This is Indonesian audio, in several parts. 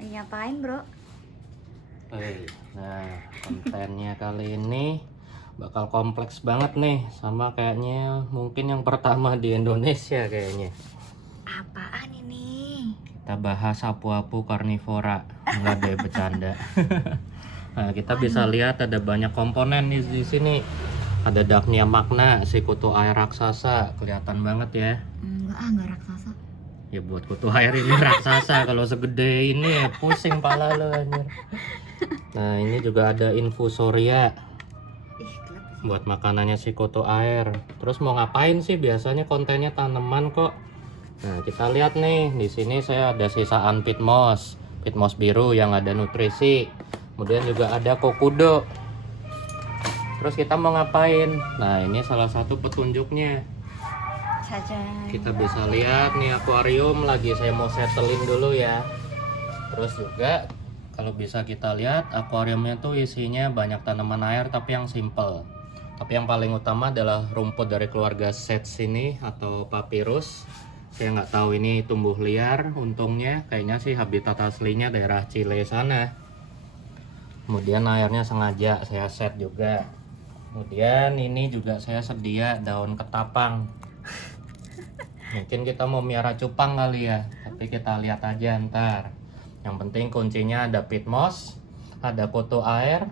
Lagi ngapain, bro? Nah, kontennya kali ini bakal kompleks banget nih, sama kayaknya mungkin yang pertama di Indonesia kayaknya. Apaan ini? Kita bahas apu-apu karnivora. Enggak deh, bercanda. Nah, kita bisa lihat ada banyak komponen di sini. Ada Daphnia magna, si kutu air raksasa, kelihatan banget ya. Enggak raksasa. Ya buat kutu air ini raksasa, kalau segede ini ya pusing pala lo anjir. Nah, ini juga ada infusoria Gelap sih. buat makanannya si kutu air. Terus mau ngapain sih? Biasanya kontennya tanaman kok. Nah, kita lihat nih, di sini saya ada sisaan pitmos biru yang ada nutrisi. Kemudian juga ada kokudo. Terus kita mau ngapain? Nah, ini salah satu petunjuknya. Saja. Kita bisa lihat nih akuarium lagi saya mau settlein dulu ya. Terus juga kalau bisa kita lihat akuariumnya tuh isinya banyak tanaman air tapi yang simple. Tapi yang paling utama adalah rumput dari keluarga Sets ini atau Papyrus. Saya nggak tahu ini tumbuh liar, untungnya kayaknya sih habitat aslinya daerah Chile sana. Kemudian airnya sengaja saya set juga. Kemudian ini juga saya sedia daun ketapang. Mungkin kita mau miara cupang kali ya, tapi kita lihat aja ntar. Yang penting kuncinya ada pitmos, ada kutu air,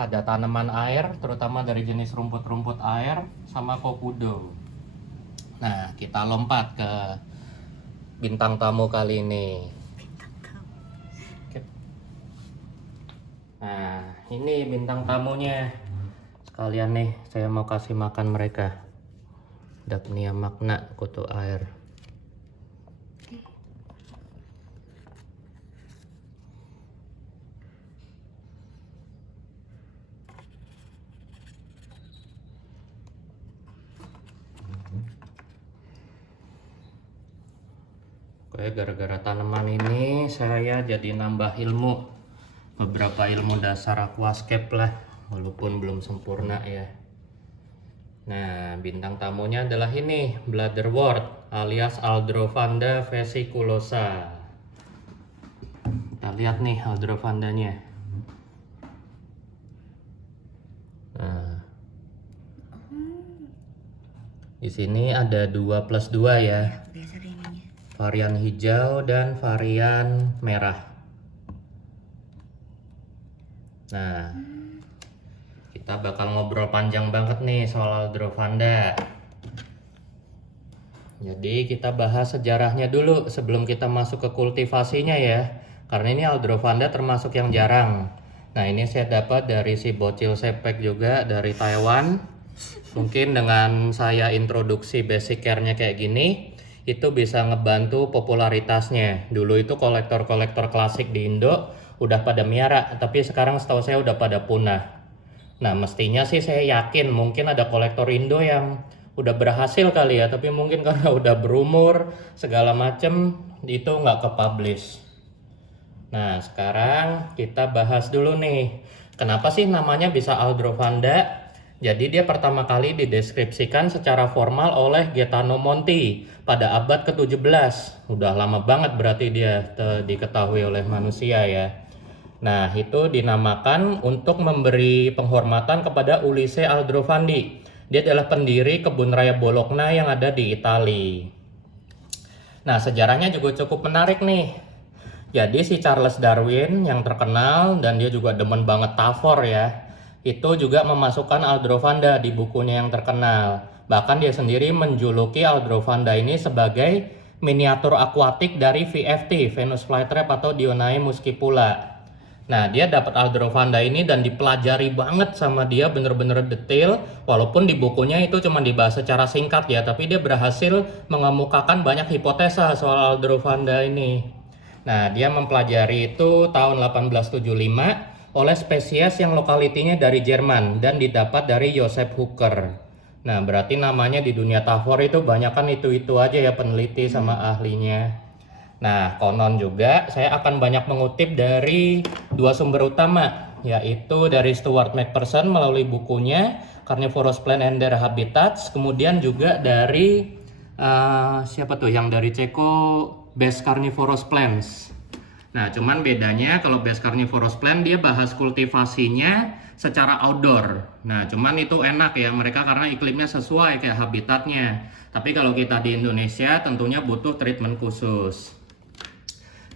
ada tanaman air, terutama dari jenis rumput-rumput air, sama kokudo. Nah, kita lompat ke bintang tamu kali ini. Nah, ini bintang tamunya. Sekalian nih, saya mau kasih makan mereka. Daphnia magna, kutu air. Oke, gara-gara tanaman ini saya jadi nambah ilmu. Beberapa ilmu dasar aquascape lah, walaupun belum sempurna ya. Nah, bintang tamunya adalah ini, Bladderwort alias Aldrovanda vesiculosa. Kita lihat nih Aldrovandanya. Nah, di sini ada 2+2 ya. Biasa deh ininya. Varian hijau dan varian merah. Nah, kita bakal ngobrol panjang banget nih soal Aldrovanda. Jadi kita bahas sejarahnya dulu sebelum kita masuk ke kultivasinya ya. Karena ini Aldrovanda termasuk yang jarang. Nah, ini saya dapat dari si bocil sepek juga dari Taiwan. Mungkin dengan saya introduksi basic care-nya kayak gini, itu bisa ngebantu popularitasnya. Dulu itu kolektor-kolektor klasik di Indo udah pada miara, tapi sekarang setahu saya udah pada punah. Nah, mestinya sih saya yakin mungkin ada kolektor Indo yang udah berhasil kali ya, tapi mungkin karena udah berumur segala macem itu nggak ke-publish. Nah, sekarang kita bahas dulu nih, kenapa sih namanya bisa Aldrovanda? Jadi dia pertama kali dideskripsikan secara formal oleh Gaetano Monti pada abad ke-17. Udah lama banget berarti dia diketahui oleh manusia ya. Nah, itu dinamakan untuk memberi penghormatan kepada Ulisse Aldrovandi. Dia adalah pendiri kebun raya Bologna yang ada di Italia. Nah, sejarahnya juga cukup menarik nih. Jadi si Charles Darwin yang terkenal dan dia juga demen banget Tavor ya, itu juga memasukkan Aldrovanda di bukunya yang terkenal. Bahkan dia sendiri menjuluki Aldrovanda ini sebagai miniatur akuatik dari VFT, Venus flytrap atau Dionaea muscipula. Nah, dia dapat Aldrovanda ini dan dipelajari banget sama dia, bener-bener detail. Walaupun di bukunya itu cuma dibahas secara singkat ya, tapi dia berhasil mengemukakan banyak hipotesa soal Aldrovanda ini. Nah, dia mempelajari itu tahun 1875 oleh spesies yang lokalitinya dari Jerman dan didapat dari Joseph Hooker. Nah, berarti namanya di dunia Tavor itu banyak kan itu-itu aja ya peneliti sama ahlinya. Nah, konon juga saya akan banyak mengutip dari dua sumber utama, yaitu dari Stuart McPherson melalui bukunya Carnivorous Plant and Their Habitats, kemudian juga dari siapa tuh yang dari Ceko Best Carnivorous Plants. Nah, cuman bedanya kalau Best Carnivorous Plant dia bahas kultivasinya secara outdoor. Nah, cuman itu enak ya mereka karena iklimnya sesuai kayak habitatnya. Tapi kalau kita di Indonesia tentunya butuh treatment khusus.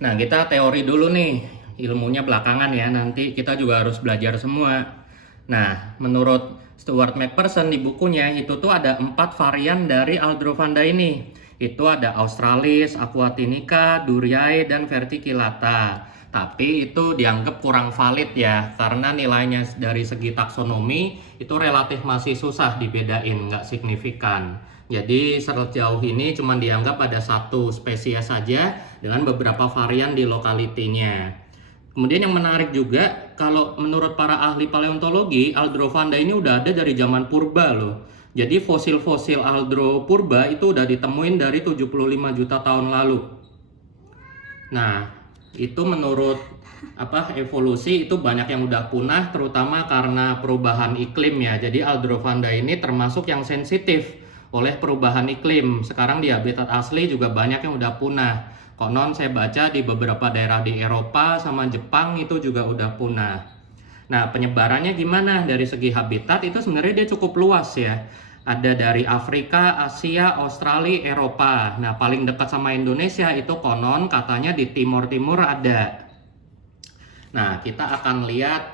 Nah, kita teori dulu nih, ilmunya belakangan ya, nanti kita juga harus belajar semua. Nah, menurut Stuart McPherson di bukunya, itu tuh ada 4 varian dari Aldrovanda ini. Itu ada Australis, Aquatinica, Duriae, dan Verticillata. Tapi itu dianggap kurang valid ya, karena nilainya dari segi taksonomi itu relatif masih susah dibedain, nggak signifikan. Jadi sejauh ini cuma dianggap ada satu spesies saja dengan beberapa varian di lokalitinya. Kemudian yang menarik juga, kalau menurut para ahli paleontologi, Aldrovanda ini udah ada dari zaman purba loh. Jadi fosil-fosil Aldro purba itu udah ditemuin dari 75 juta tahun lalu. Nah, itu menurut evolusi itu banyak yang udah punah terutama karena perubahan iklim ya. Jadi Aldrovanda ini termasuk yang sensitif oleh perubahan iklim. Sekarang di habitat asli juga banyak yang udah punah. Konon saya baca di beberapa daerah di Eropa sama Jepang itu juga udah punah. Nah, penyebarannya gimana? Dari segi habitat itu sebenarnya dia cukup luas ya. Ada dari Afrika, Asia, Australia, Eropa. Nah, paling dekat sama Indonesia itu konon katanya di Timur Timur ada. Nah, kita akan lihat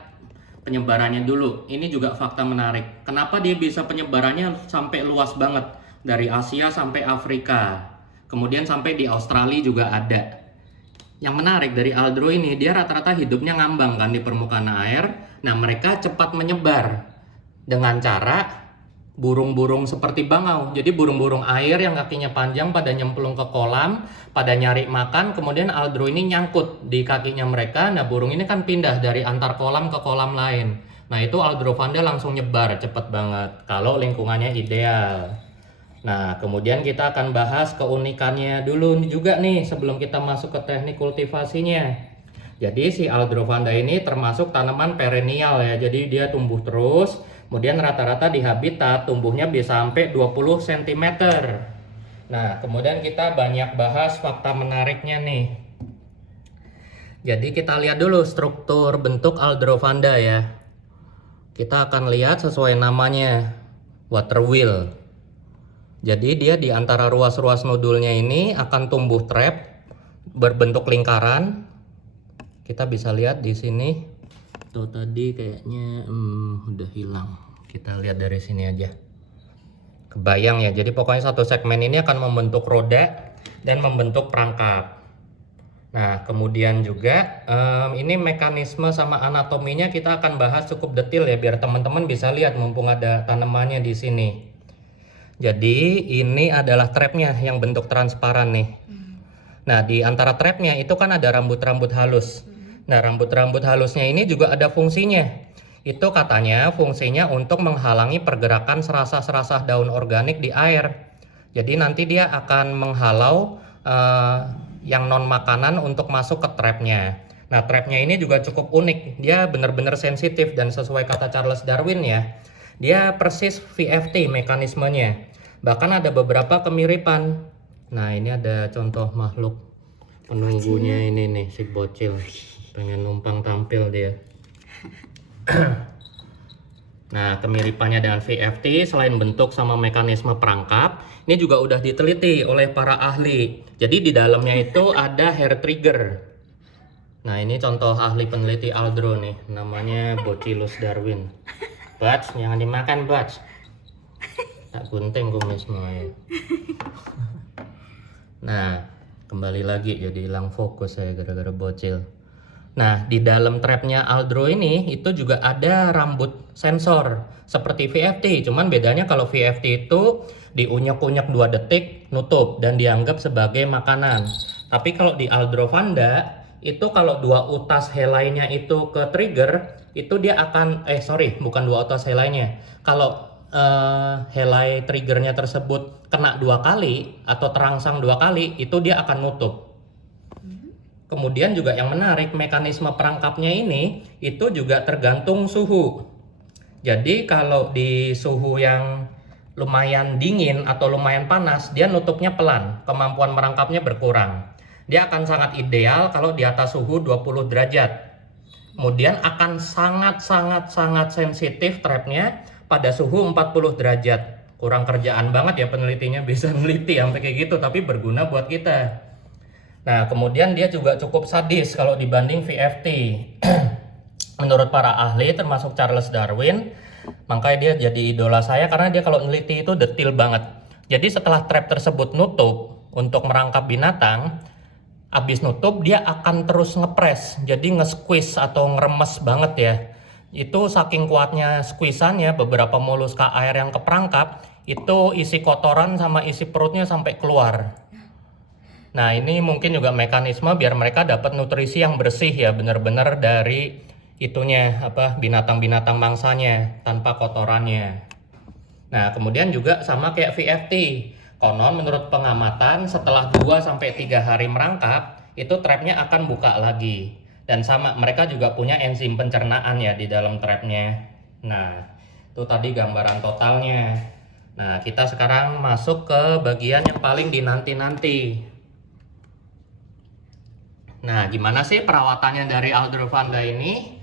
penyebarannya dulu. Ini juga fakta menarik. Kenapa dia bisa penyebarannya sampai luas banget? Dari Asia sampai Afrika. Kemudian sampai di Australia juga ada. Yang menarik dari Aldro ini, dia rata-rata hidupnya ngambang kan di permukaan air. Nah, mereka cepat menyebar dengan cara burung-burung seperti bangau. Jadi burung-burung air yang kakinya panjang pada nyemplung ke kolam, pada nyari makan, kemudian Aldro ini nyangkut di kakinya mereka. Nah, burung ini kan pindah dari antar kolam ke kolam lain. Nah, itu Aldrovanda langsung nyebar cepet banget kalau lingkungannya ideal. Nah, kemudian kita akan bahas keunikannya dulu juga nih sebelum kita masuk ke teknik kultivasinya. Jadi si Aldrovanda ini termasuk tanaman perennial ya. Jadi dia tumbuh terus. Kemudian rata-rata di habitat tumbuhnya bisa sampai 20 cm. Nah, kemudian kita banyak bahas fakta menariknya nih. Jadi kita lihat dulu struktur bentuk Aldrovanda ya. Kita akan lihat sesuai namanya, water wheel. Jadi dia di antara ruas-ruas nodulnya ini akan tumbuh trap berbentuk lingkaran. Kita bisa lihat di sini. Tuh tadi kayaknya udah hilang. Kita lihat dari sini aja. Kebayang ya. Jadi pokoknya satu segmen ini akan membentuk roda dan membentuk perangkap. Nah, kemudian juga ini mekanisme sama anatominya kita akan bahas cukup detail ya biar teman-teman bisa lihat mumpung ada tanamannya di sini. Jadi ini adalah trapnya yang bentuk transparan nih. Nah, di antara trapnya itu kan ada rambut-rambut halus. Nah, rambut-rambut halusnya ini juga ada fungsinya. Itu katanya fungsinya untuk menghalangi pergerakan serasah-serasah daun organik di air. Jadi nanti dia akan menghalau yang non makanan untuk masuk ke trapnya. Nah, trapnya ini juga cukup unik. Dia benar-benar sensitif dan sesuai kata Charles Darwin ya. Dia persis VFT mekanismenya. Bahkan ada beberapa kemiripan. Nah, ini ada contoh makhluk penunggunya ini nih, si bocil. Pengen numpang tampil dia. Nah, kemiripannya dengan VFT selain bentuk sama mekanisme perangkap, ini juga udah diteliti oleh para ahli. Jadi di dalamnya itu ada hair trigger. Nah, ini contoh ahli peneliti Aldro nih, namanya Bocilus Darwin. Bats, jangan dimakan Bats. Tak gunting kumismu ya. Nah, kembali lagi jadi hilang fokus saya gara-gara bocil. Nah, di dalam trapnya Aldro ini itu juga ada rambut sensor seperti VFT. Cuman bedanya kalau VFT itu diunyek-unyek 2 detik nutup dan dianggap sebagai makanan. Tapi kalau di Aldrovanda itu kalau 2 utas helainya itu ke trigger, itu dia akan bukan 2 utas helainya. Kalau helai triggernya tersebut kena 2 kali atau terangsang 2 kali, itu dia akan nutup. Kemudian juga yang menarik, mekanisme perangkapnya ini itu juga tergantung suhu. Jadi kalau di suhu yang lumayan dingin atau lumayan panas, dia nutupnya pelan, kemampuan merangkapnya berkurang. Dia akan sangat ideal kalau di atas suhu 20 derajat. Kemudian akan sangat sensitif trapnya pada suhu 40 derajat. Kurang kerjaan banget ya penelitinya bisa meneliti sampai kayak gitu, tapi berguna buat kita. Nah, kemudian dia juga cukup sadis kalau dibanding VFT. Menurut para ahli termasuk Charles Darwin, makanya dia jadi idola saya karena dia kalau meneliti itu detail banget. Jadi setelah trap tersebut nutup untuk merangkap binatang, abis nutup dia akan terus ngepres, jadi nge-squeeze atau ngeremes banget ya. Itu saking kuatnya squeeze-annya, beberapa moluska air yang keperangkap itu isi kotoran sama isi perutnya sampai keluar. Nah, ini mungkin juga mekanisme biar mereka dapat nutrisi yang bersih ya, benar-benar dari itunya binatang-binatang mangsanya tanpa kotorannya. Nah, kemudian juga sama kayak VFT. Konon menurut pengamatan setelah 2-3 hari merangkap, itu trapnya akan buka lagi. Dan sama, mereka juga punya enzim pencernaan ya di dalam trapnya. Nah, itu tadi gambaran totalnya. Nah, kita sekarang masuk ke bagian yang paling dinanti-nanti. Nah, gimana sih perawatannya dari Aldrovanda ini?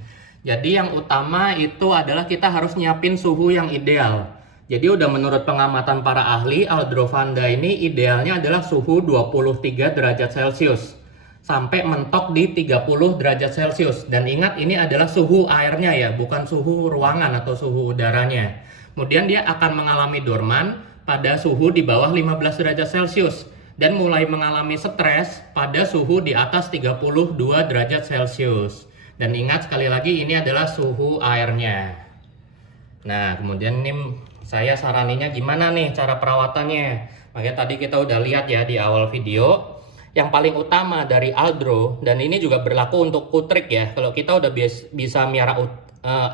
Jadi yang utama itu adalah kita harus nyiapin suhu yang ideal. Jadi udah menurut pengamatan para ahli, Aldrovanda ini idealnya adalah suhu 23 derajat Celcius sampai mentok di 30 derajat Celcius. Dan ingat, ini adalah suhu airnya ya, bukan suhu ruangan atau suhu udaranya. Kemudian dia akan mengalami dorman pada suhu di bawah 15 derajat Celcius dan mulai mengalami stres pada suhu di atas 32 derajat Celcius. Dan ingat sekali lagi, ini adalah suhu airnya. Nah, kemudian ini saya saraninya gimana nih cara perawatannya. Makanya tadi kita udah lihat ya di awal video. Yang paling utama dari Aldro, dan ini juga berlaku untuk Utrecht ya. Kalau kita udah bisa miara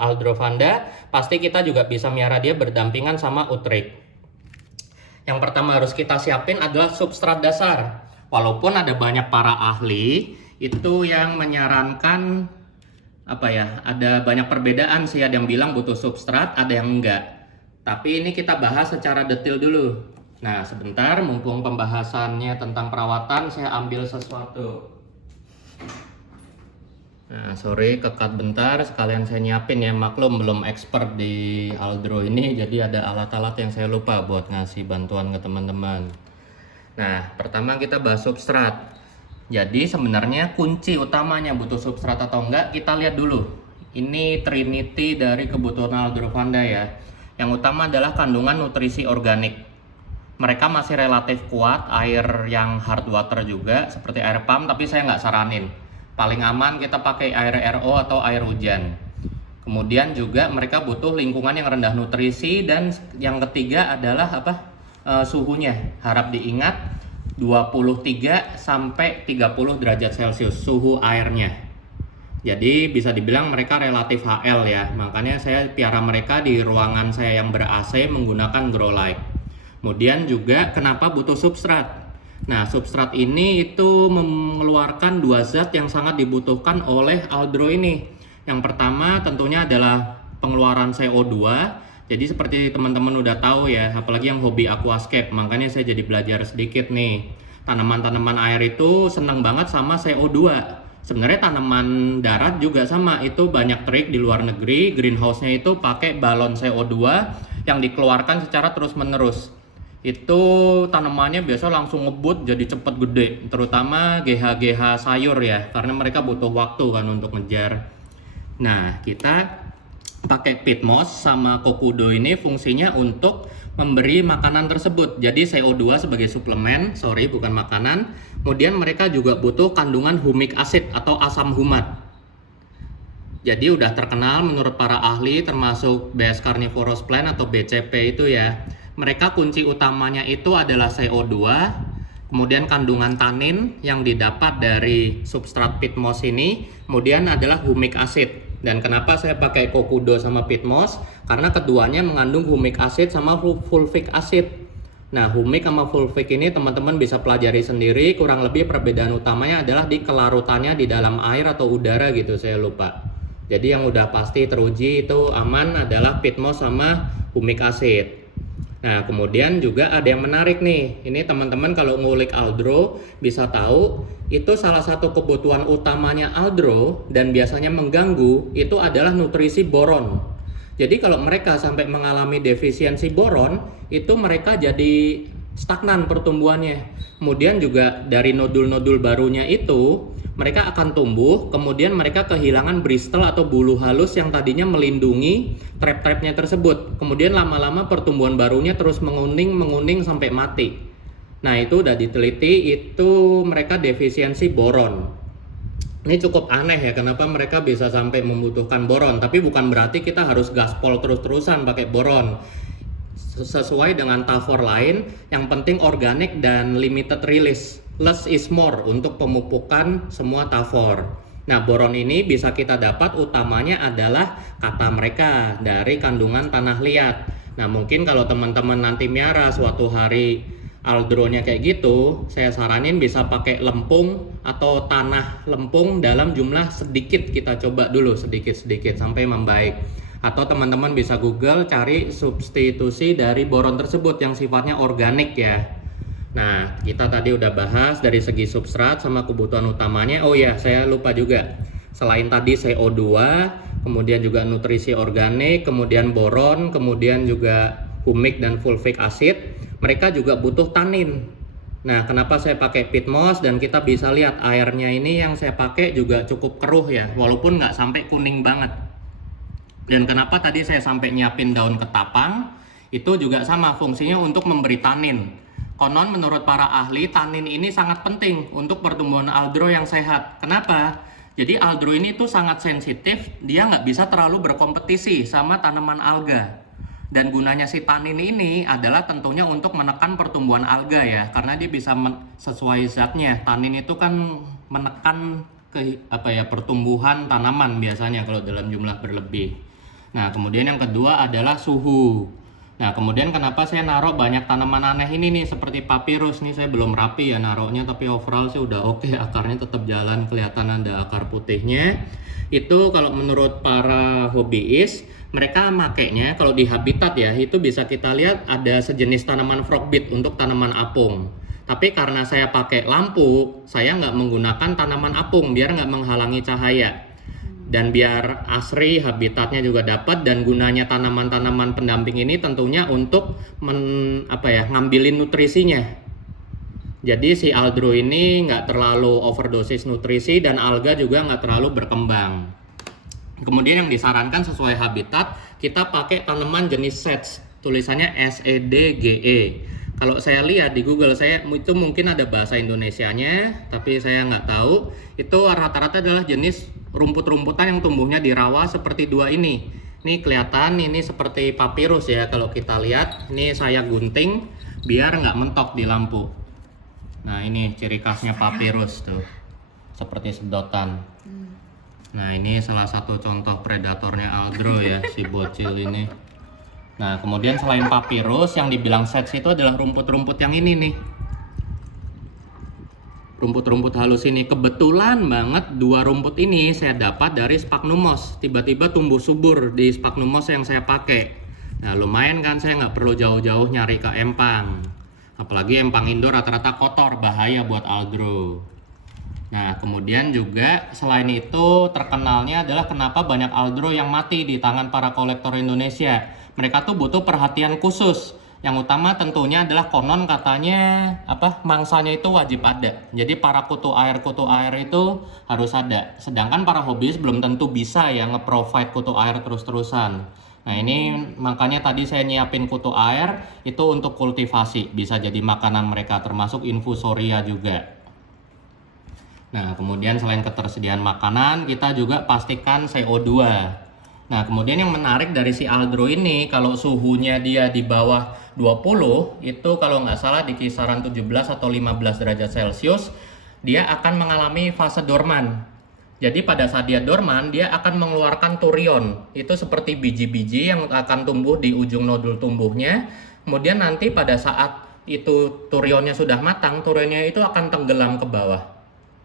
Aldrovanda, pasti kita juga bisa miara dia berdampingan sama Utrecht. Yang pertama harus kita siapin adalah substrat dasar. Walaupun ada banyak para ahli itu yang menyarankan ada banyak perbedaan sih, ada yang bilang butuh substrat, ada yang enggak. Tapi ini kita bahas secara detail dulu. Nah, sebentar, mumpung pembahasannya tentang perawatan, saya ambil sesuatu. Nah, sorry, kekat bentar, sekalian saya nyiapin ya. Maklum belum expert di Aldro ini, jadi ada alat-alat yang saya lupa buat ngasih bantuan ke teman-teman. Nah, pertama kita bahas substrat. Jadi sebenarnya kunci utamanya butuh substrat atau enggak, kita lihat dulu. Ini trinity dari kebutuhan Aldrovanda ya. Yang utama adalah kandungan nutrisi organik. Mereka masih relatif kuat, air yang hard water juga, seperti air pump, tapi saya nggak saranin. Paling aman kita pakai air RO atau air hujan. Kemudian juga mereka butuh lingkungan yang rendah nutrisi, dan yang ketiga adalah suhunya. Harap diingat 23 sampai 30 derajat Celcius suhu airnya. Jadi bisa dibilang mereka relatif HL ya. Makanya saya piara mereka di ruangan saya yang ber-AC menggunakan grow light. Kemudian juga kenapa butuh substrat? Nah, substrat ini itu mengeluarkan dua zat yang sangat dibutuhkan oleh Aldro ini. Yang pertama tentunya adalah pengeluaran CO2. Jadi seperti teman-teman udah tahu ya, apalagi yang hobi aquascape, makanya saya jadi belajar sedikit nih. Tanaman-tanaman air itu senang banget sama CO2. Sebenarnya tanaman darat juga sama, itu banyak trik di luar negeri, greenhouse-nya itu pakai balon CO2 yang dikeluarkan secara terus-menerus. Itu tanamannya biasa langsung ngebut jadi cepet gede, terutama GH-GH sayur ya, karena mereka butuh waktu kan untuk ngejar. Nah, kita pakai peat moss sama kokudo ini fungsinya untuk memberi makanan tersebut. Jadi CO2 sebagai suplemen, bukan makanan. Kemudian mereka juga butuh kandungan humic acid atau asam humat. Jadi udah terkenal menurut para ahli termasuk Best Carnivorous Plant atau BCP itu ya. Mereka kunci utamanya itu adalah CO2, kemudian kandungan tanin yang didapat dari substrat peat moss ini, kemudian adalah humic acid. Dan kenapa saya pakai kokudo sama peat moss? Karena keduanya mengandung humic acid sama fulvic acid. Nah, humic sama fulvic ini teman-teman bisa pelajari sendiri. Kurang lebih perbedaan utamanya adalah di kelarutannya di dalam air atau udara gitu, saya lupa. Jadi yang udah pasti teruji itu aman adalah peat moss sama humic acid. Nah, kemudian juga ada yang menarik nih. Ini teman-teman kalau ngulik aldro bisa tahu itu salah satu kebutuhan utamanya aldro dan biasanya mengganggu itu adalah nutrisi boron. Jadi kalau mereka sampai mengalami defisiensi boron, itu mereka jadi stagnan pertumbuhannya. Kemudian juga dari nodul-nodul barunya itu mereka akan tumbuh, kemudian mereka kehilangan bristle atau bulu halus yang tadinya melindungi trap-trapnya tersebut. Kemudian lama-lama pertumbuhan barunya terus menguning sampai mati. Nah, itu udah diteliti, itu mereka defisiensi boron. Ini cukup aneh ya, kenapa mereka bisa sampai membutuhkan boron. Tapi bukan berarti kita harus gaspol terus-terusan pakai boron. Sesuai dengan TAFOR lain, yang penting organik dan limited release. Less is more untuk pemupukan semua TAFOR. Nah, boron ini bisa kita dapat utamanya adalah kata mereka dari kandungan tanah liat. Nah, mungkin kalau teman-teman nanti miara suatu hari aldronya kayak gitu, saya saranin bisa pakai lempung atau tanah lempung dalam jumlah sedikit, kita coba dulu sedikit-sedikit sampai membaik. Atau teman-teman bisa Google cari substitusi dari boron tersebut yang sifatnya organik ya. Nah, kita tadi udah bahas dari segi substrat sama kebutuhan utamanya. Oh ya, saya lupa juga. Selain tadi CO2, kemudian juga nutrisi organik, kemudian boron, kemudian juga humik dan fulvic acid, mereka juga butuh tanin. Nah, kenapa saya pakai peat moss dan kita bisa lihat airnya ini yang saya pakai juga cukup keruh ya, walaupun nggak sampai kuning banget. Dan kenapa tadi saya sampai nyiapin daun ketapang, itu juga sama fungsinya untuk memberi tanin. Konon menurut para ahli, tanin ini sangat penting untuk pertumbuhan aldro yang sehat. Kenapa? Jadi aldro ini tuh sangat sensitif, dia nggak bisa terlalu berkompetisi sama tanaman alga. Dan gunanya si tanin ini adalah tentunya untuk menekan pertumbuhan alga ya, karena dia bisa sesuai zatnya. Tanin itu kan menekan pertumbuhan tanaman biasanya kalau dalam jumlah berlebih. Nah, kemudian yang kedua adalah suhu. Nah, kemudian kenapa saya naruh banyak tanaman aneh ini nih, seperti papyrus nih, saya belum rapi ya naruhnya, tapi overall sih udah oke, akarnya tetap jalan, kelihatan ada akar putihnya. Itu kalau menurut para hobiis, mereka makainya kalau di habitat ya, itu bisa kita lihat ada sejenis tanaman frogbit untuk tanaman apung. Tapi karena saya pakai lampu, saya nggak menggunakan tanaman apung biar nggak menghalangi cahaya. Dan biar asri habitatnya juga dapat, dan gunanya tanaman-tanaman pendamping ini tentunya untuk ngambilin nutrisinya. Jadi si aldro ini nggak terlalu overdosis nutrisi dan alga juga nggak terlalu berkembang. Kemudian yang disarankan sesuai habitat, kita pakai tanaman jenis sedge, tulisannya SEDGE. Kalau saya lihat di Google, itu mungkin ada bahasa Indonesianya, tapi saya nggak tahu. Itu rata-rata adalah jenis rumput-rumputan yang tumbuhnya di rawa seperti dua ini. Ini kelihatan ini seperti papyrus ya kalau kita lihat. Ini saya gunting biar nggak mentok di lampu. Nah, ini ciri khasnya papyrus tuh, seperti sedotan. Nah, ini salah satu contoh predatornya aldro ya, si bocil ini. Nah, kemudian selain papyrus, yang dibilang sedge itu adalah rumput-rumput yang ini nih. Rumput-rumput halus ini. Kebetulan banget dua rumput ini saya dapat dari sphagnum moss. Tiba-tiba tumbuh subur di sphagnum moss yang saya pakai. Nah, lumayan kan, saya nggak perlu jauh-jauh nyari ke empang. Apalagi empang indoor rata-rata kotor, bahaya buat aldro. Nah, kemudian juga selain itu terkenalnya adalah kenapa banyak aldro yang mati di tangan para kolektor Indonesia. Mereka tuh butuh perhatian khusus. Yang utama tentunya adalah konon katanya mangsanya itu wajib ada. Jadi para kutu air itu harus ada. Sedangkan para hobis belum tentu bisa ya nge-provide kutu air terus-terusan. Nah, ini makanya tadi saya nyiapin kutu air itu untuk kultivasi. Bisa jadi makanan mereka, termasuk infusoria juga. Nah, kemudian selain ketersediaan makanan, kita juga pastikan CO2. Nah, kemudian yang menarik dari si aldro ini, kalau suhunya dia di bawah 20, itu kalau nggak salah di kisaran 17 atau 15 derajat Celcius, dia akan mengalami fase dorman. Jadi pada saat dia dorman, dia akan mengeluarkan turion. Itu seperti biji-biji yang akan tumbuh di ujung nodul tumbuhnya. Kemudian nanti pada saat itu turionnya sudah matang, turionnya itu akan tenggelam ke bawah.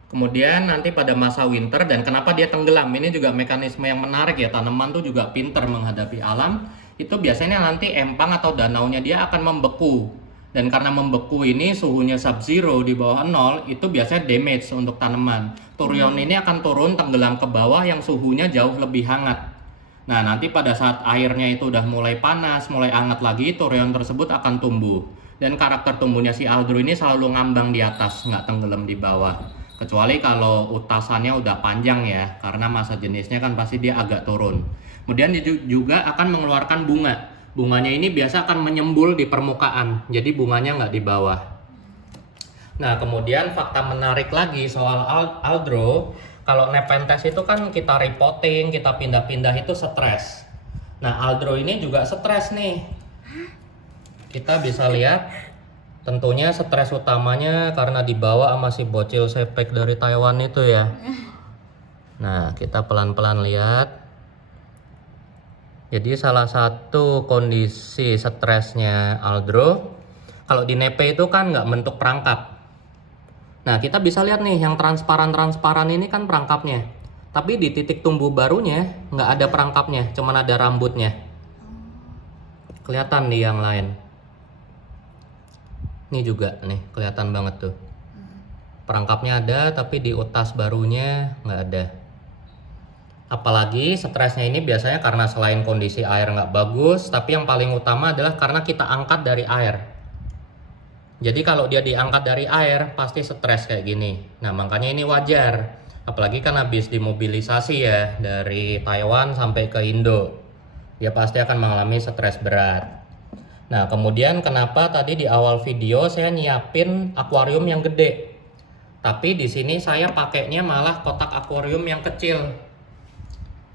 Kemudian nanti pada masa winter, dan kenapa dia tenggelam, ini juga mekanisme yang menarik ya, tanaman tuh juga pinter menghadapi alam. itu biasanya nanti empang atau danaunya dia akan membeku. Dan karena membeku ini suhunya sub-zero di bawah 0, itu biasanya damage untuk tanaman. Turion ini akan turun tenggelam ke bawah yang suhunya jauh lebih hangat. Nah, nanti pada saat airnya itu udah mulai panas, mulai hangat lagi, turion tersebut akan tumbuh. Dan karakter tumbuhnya si Aldro ini selalu ngambang di atas, nggak tenggelam di bawah. Kecuali kalau utasannya udah panjang ya, karena masa jenisnya kan pasti dia agak turun. Kemudian dia juga akan mengeluarkan bunga. Bunganya ini biasa akan menyembul di permukaan, jadi bunganya nggak di bawah. Nah, kemudian fakta menarik lagi soal Aldro, kalau Nepenthes itu kan kita repotting, kita pindah-pindah itu stres. Nah, Aldro ini juga stres nih. Kita bisa lihat, tentunya stres utamanya karena dibawa sama si bocil sepek dari Taiwan itu ya. Nah, kita pelan-pelan lihat. Jadi salah satu kondisi stresnya Aldro, kalau di Nepe itu kan nggak bentuk perangkap. Nah, kita bisa lihat nih yang transparan-transparan ini kan perangkapnya. Tapi di titik tumbuh barunya nggak ada perangkapnya, cuman ada rambutnya. Kelihatan di yang lain. Ini juga nih, kelihatan banget tuh. Perangkapnya ada, tapi di utas barunya nggak ada. Apalagi stresnya ini biasanya karena selain kondisi air nggak bagus, tapi yang paling utama adalah karena kita angkat dari air. Jadi kalau dia diangkat dari air, pasti stres kayak gini. Nah, makanya ini wajar. Apalagi kan habis dimobilisasi ya, dari Taiwan sampai ke Indo. Dia pasti akan mengalami stres berat. Nah, kemudian kenapa tadi di awal video saya nyiapin akuarium yang gede. Tapi di sini saya pakainya malah kotak akuarium yang kecil.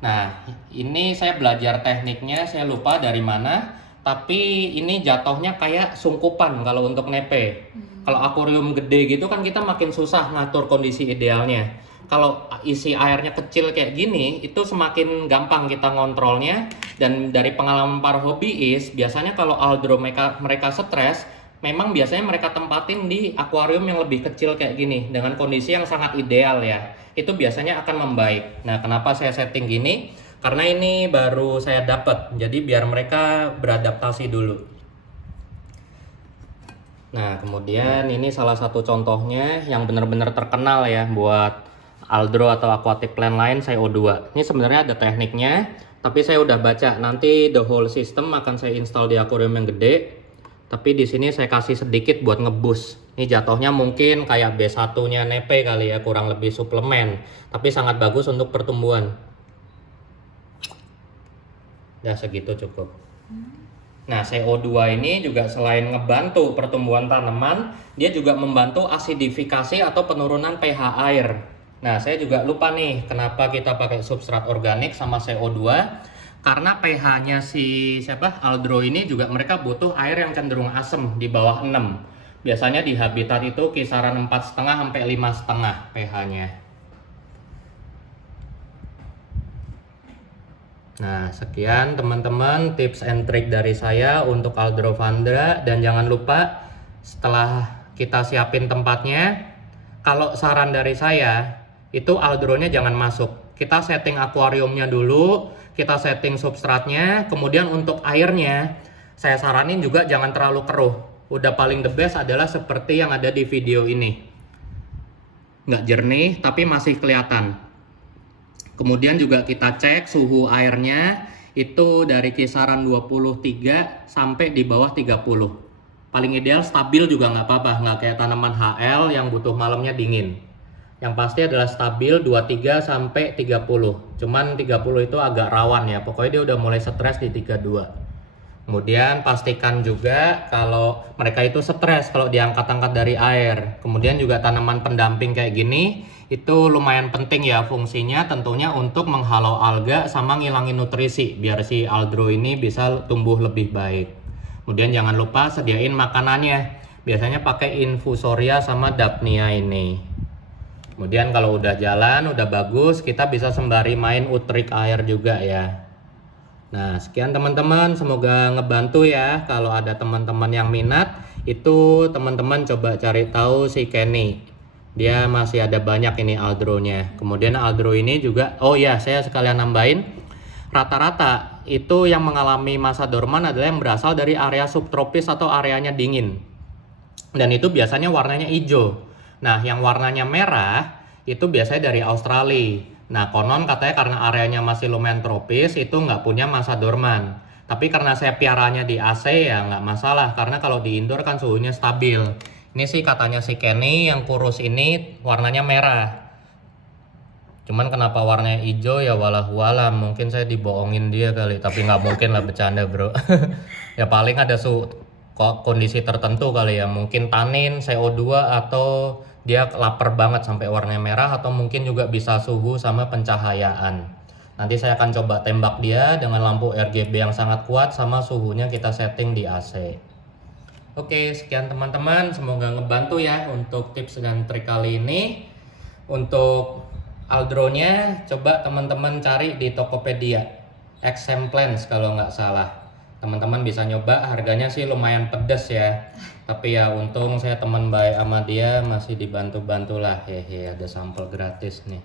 Nah, ini saya belajar tekniknya, saya lupa dari mana, tapi ini jatuhnya kayak sungkupan kalau untuk nepe. Kalau akuarium gede gitu kan kita makin susah ngatur kondisi idealnya. Kalau isi airnya kecil kayak gini, itu semakin gampang kita ngontrolnya. Dan dari pengalaman para hobiis, biasanya kalau Aldro mereka stres, memang biasanya mereka tempatin di akuarium yang lebih kecil kayak gini, dengan kondisi yang sangat ideal ya. Itu biasanya akan membaik. Nah, kenapa saya setting gini? Karena ini baru saya dapat, jadi biar mereka beradaptasi dulu. Nah, kemudian ini salah satu contohnya yang benar-benar terkenal ya buat Aldro atau aquatic plant lain, CO2. Ini sebenarnya ada tekniknya, tapi saya udah baca. Nanti the whole system akan saya install di akuarium yang gede. Tapi di sini saya kasih sedikit buat ngeboost. Ini jatuhnya mungkin kayak B1-nya Nepe kali ya, kurang lebih suplemen. Tapi sangat bagus untuk pertumbuhan. Ya segitu cukup. Nah, CO2 ini juga selain ngebantu pertumbuhan tanaman, dia juga membantu asidifikasi atau penurunan pH air. Nah, saya juga lupa nih kenapa kita pakai substrat organik sama CO2. Karena pH-nya si Aldro ini juga mereka butuh air yang cenderung asam di bawah 6. Biasanya di habitat itu kisaran 4,5 sampai 5,5 pH-nya. Nah, sekian teman-teman tips and trick dari saya untuk Aldrovandra, dan jangan lupa setelah kita siapin tempatnya, kalau saran dari saya itu Aldronya jangan masuk. Kita setting akuariumnya dulu, kita setting substratnya, kemudian untuk airnya saya saranin juga jangan terlalu keruh. Udah paling the best adalah seperti yang ada di video ini, nggak jernih tapi masih kelihatan. Kemudian juga kita cek suhu airnya itu dari kisaran 23 sampai di bawah 30. Paling ideal stabil juga nggak apa-apa, nggak kayak tanaman HL yang butuh malamnya dingin. Yang pasti adalah stabil 23 sampai 30. Cuman 30 itu agak rawan ya. Pokoknya dia udah mulai stres di 32. Kemudian pastikan juga kalau mereka itu stres kalau diangkat-angkat dari air. Kemudian juga tanaman pendamping kayak gini itu lumayan penting ya fungsinya, tentunya untuk menghalau alga sama ngilangin nutrisi biar si Aldro ini bisa tumbuh lebih baik. Kemudian jangan lupa sediain makanannya. Biasanya pakai infusoria sama dapnia ini. Kemudian kalau udah jalan, udah bagus, kita bisa sembari main utrik air juga ya. Nah, sekian teman-teman, semoga ngebantu ya. Kalau ada teman-teman yang minat, itu teman-teman coba cari tahu si Kenny. Dia masih ada banyak ini Aldronya. Kemudian Aldro ini juga, oh ya saya sekalian nambahin, rata-rata itu yang mengalami masa dorman adalah yang berasal dari area subtropis atau areanya dingin. Dan itu biasanya warnanya hijau. Nah, yang warnanya merah itu biasanya dari Australia. Nah, konon katanya karena areanya masih lumayan tropis, itu nggak punya masa dorman. Tapi karena saya piaranya di AC ya nggak masalah, karena kalau di indoor kan suhunya stabil. Ini sih katanya si Kenny yang kurus ini warnanya merah. Cuman kenapa warnanya hijau ya walah-walam, mungkin saya dibohongin dia kali, tapi nggak mungkin lah, bercanda bro. Ya paling ada kondisi tertentu kali ya, mungkin tanin, CO2, atau dia lapar banget sampai warnanya merah, atau mungkin juga bisa suhu sama pencahayaan. Nanti saya akan coba tembak dia dengan lampu RGB yang sangat kuat sama suhunya kita setting di AC. Oke, sekian teman-teman, semoga ngebantu ya untuk tips dan trik kali ini. Untuk Aldro-nya coba teman-teman cari di Tokopedia, Exemplance kalau nggak salah. Teman-teman bisa nyoba, harganya sih lumayan pedes ya. Tapi ya untung saya teman baik sama dia, masih dibantu-bantu lah. Hehe, ada sampel gratis nih.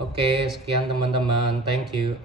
Oke, sekian teman-teman. Thank you.